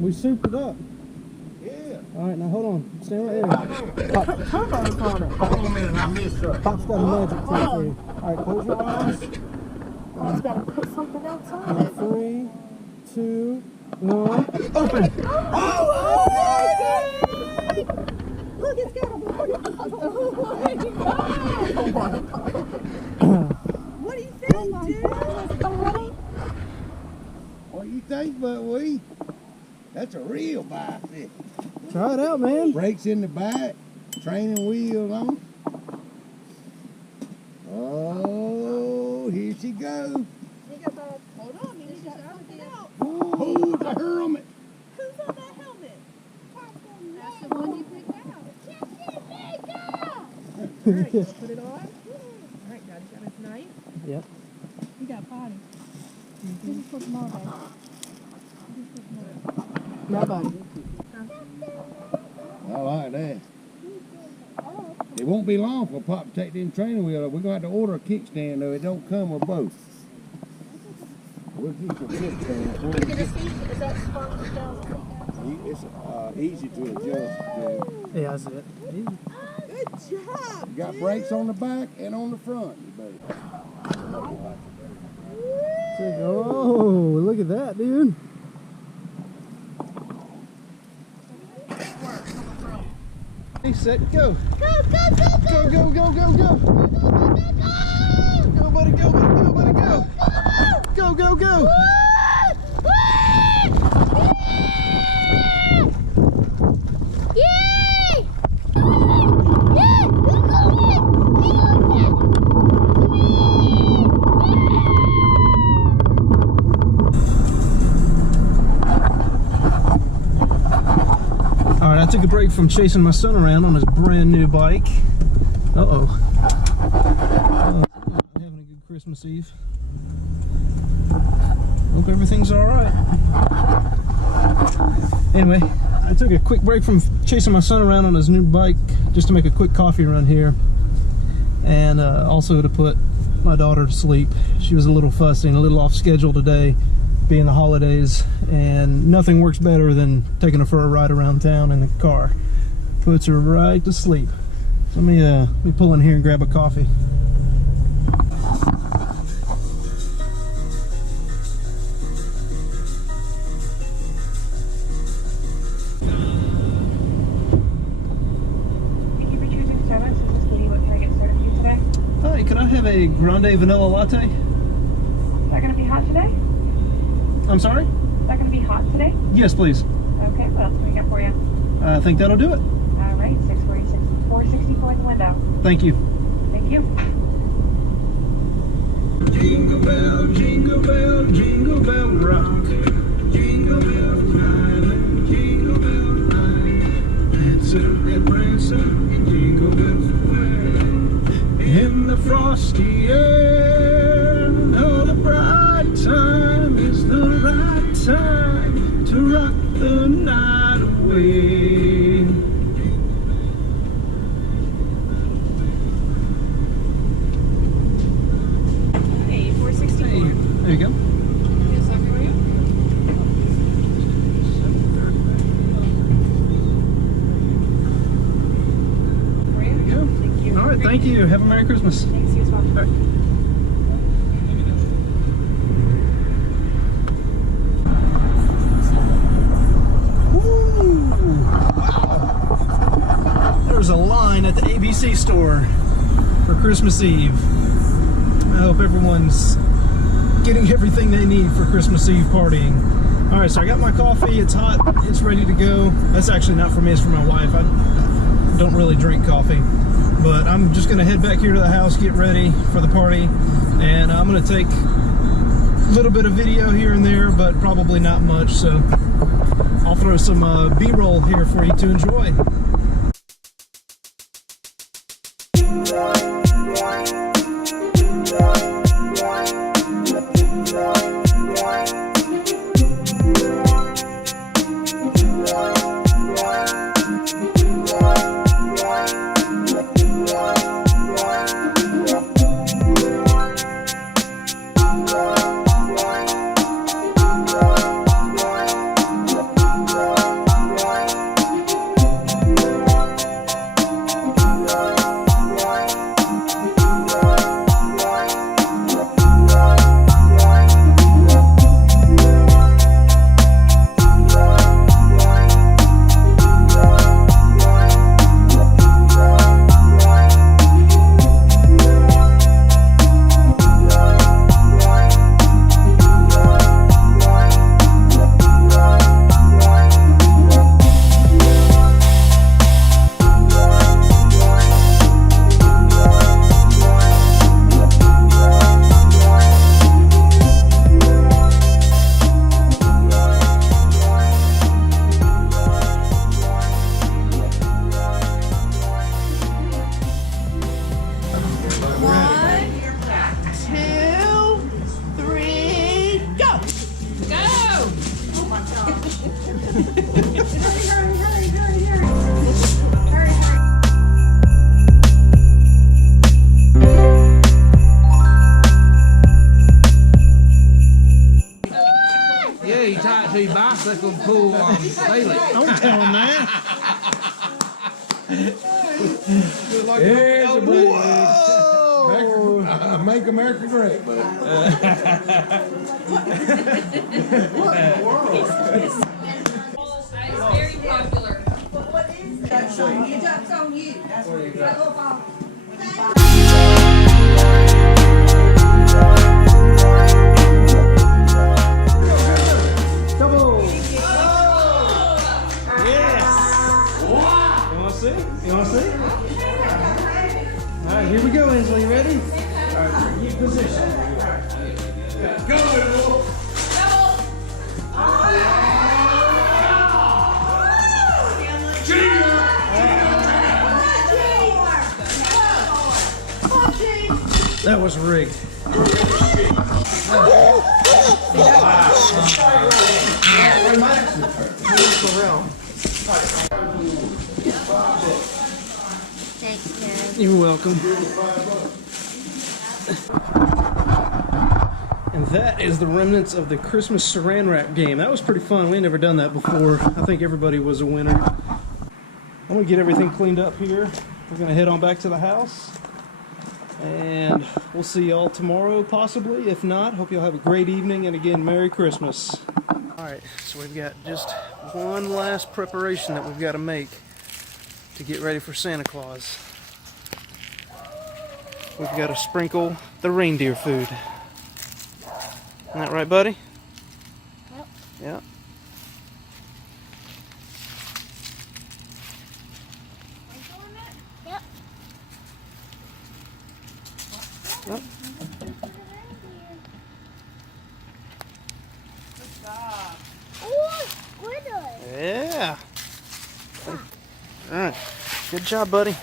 We souped it up. Yeah. All right, now hold on. Stand right there. Turbo's on it. Hold on a minute, I missed her. Pop's got a magic trick for you. All right, close your eyes. I just gotta put something else on And it. 3, 2, 1. Open! Oh my God! Look, it's got a What do you think, dude? What do you think, Buckwheat? That's a real bicycle. Try it out, man. Brakes in the back, training wheels on. Oh, here she goes. Hold on, you need to start it out. Oh, it's a helmet. Who's on that helmet? That's the one you picked out. Alright, let's put it on. Alright, Daddy got his knife. Yep. You got potty. This is for tomorrow, babe. This is for tomorrow. Now, buddy. I like that. It won't be long for Pop to take them training wheels. We're going to have to order a kickstand, though. It don't come with both. We'll get your kickstand. Is that sponge down? It's easy to adjust. Yeah, that's it. Good job. You got brakes on the back and on the front. You better. Oh, look at that, dude. Hey, set, go. Go, go, go, go. Go, go, go, go, go. Go, buddy, go, buddy, go, buddy, go. Go, go, go. All right, I took a break from chasing my son around on his brand new bike. Uh-oh. Having a good Christmas Eve. Hope everything's all right. Anyway, I took a quick break from chasing my son around on his new bike just to make a quick coffee run here. And also to put my daughter to sleep. She was a little fussy and a little off schedule today, being the holidays, and nothing works better than taking her for a ride around town in the car. Puts her right to sleep. So let me pull in here and grab a coffee. Thank you for choosing Starbucks. This is Katie. What can I get started for you today? Hi, could I have a grande vanilla latte? Is that going to be hot today? I'm sorry? Is that going to be hot today? Yes, please. Okay, what else can we get for you? I think that'll do it. All right, 464 in the window. Thank you. Thank you. Jingle bell, jingle bell rock. Jingle bell time, jingle bell time. Dancing and prancing in Jingle Bell Square. In the frosty air, oh, the bright time is the right time to rock the night away. Hey, 464. Hey, there you go. Yes, I can read. For you? There you go. Thank you. All right, thank you. Have a Merry Christmas. Thanks, you as well. All right. There's a line at the ABC store for Christmas Eve. I hope everyone's getting everything they need for Christmas Eve partying. All right, so I got my coffee. It's hot. It's ready to go. That's actually not for me. It's for my wife. I don't really drink coffee. But I'm just going to head back here to the house, get ready for the party. And I'm going to take a little bit of video here and there, but probably not much. So I'll throw some B-roll here for you to enjoy. Yeah, he tied it to your bicycle and pull Bailey. Don't tell him that. Here's a Whoa! Make America great, buddy. It's very popular. What is that? It's on you. It's on you. That's what you got. Double! Yes! You want to see? You want to see? Alright, here we go, Inslee. You ready? Alright, keep position. Go, Wolf. That was rigged. Thanks, Dad. You're welcome. And that is the remnants of the Christmas saran wrap game. That was pretty fun. We ain't never done that before. I think everybody was a winner. I'm gonna get everything cleaned up here. We're gonna head on back to the house. And we'll see y'all tomorrow, possibly. If not, hope y'all have a great evening. And again, Merry Christmas. Alright, so we've got just one last preparation that we've got to make to get ready for Santa Claus. We've got to sprinkle the reindeer food. Isn't that right, buddy? Yep. Yeah. Yep. Yep. Oh, glitter. Yeah. Alright. Good job, buddy.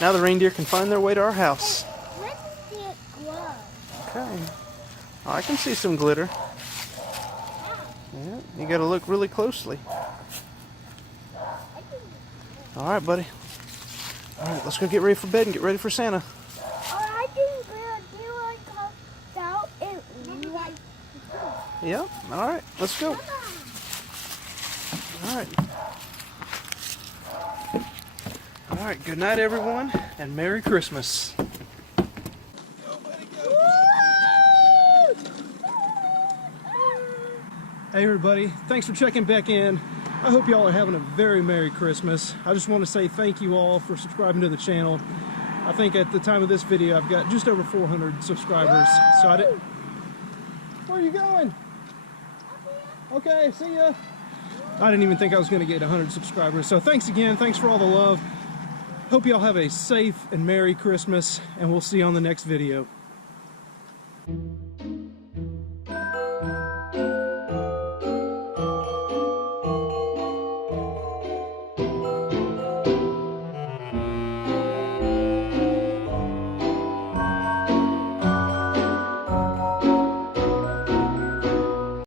Now the reindeer can find their way to our house. Let's see it glow. Okay. Oh, I can see some glitter. Yeah, you gotta look really closely. Alright, buddy. Alright, let's go get ready for bed and get ready for Santa. I think glitter like comes out and like. Yeah, alright, let's go. Alright. Alright, good night, everyone, and Merry Christmas. Hey everybody, thanks for checking back in. I hope y'all are having a very Merry Christmas. I just want to say thank you all for subscribing to the channel. I think at the time of this video I've got just over 400 subscribers. So I didn't... Where are you going? Okay, see ya. I didn't even think I was going to get 100 subscribers. So thanks again, thanks for all the love. Hope y'all have a safe and Merry Christmas, and we'll see you on the next video.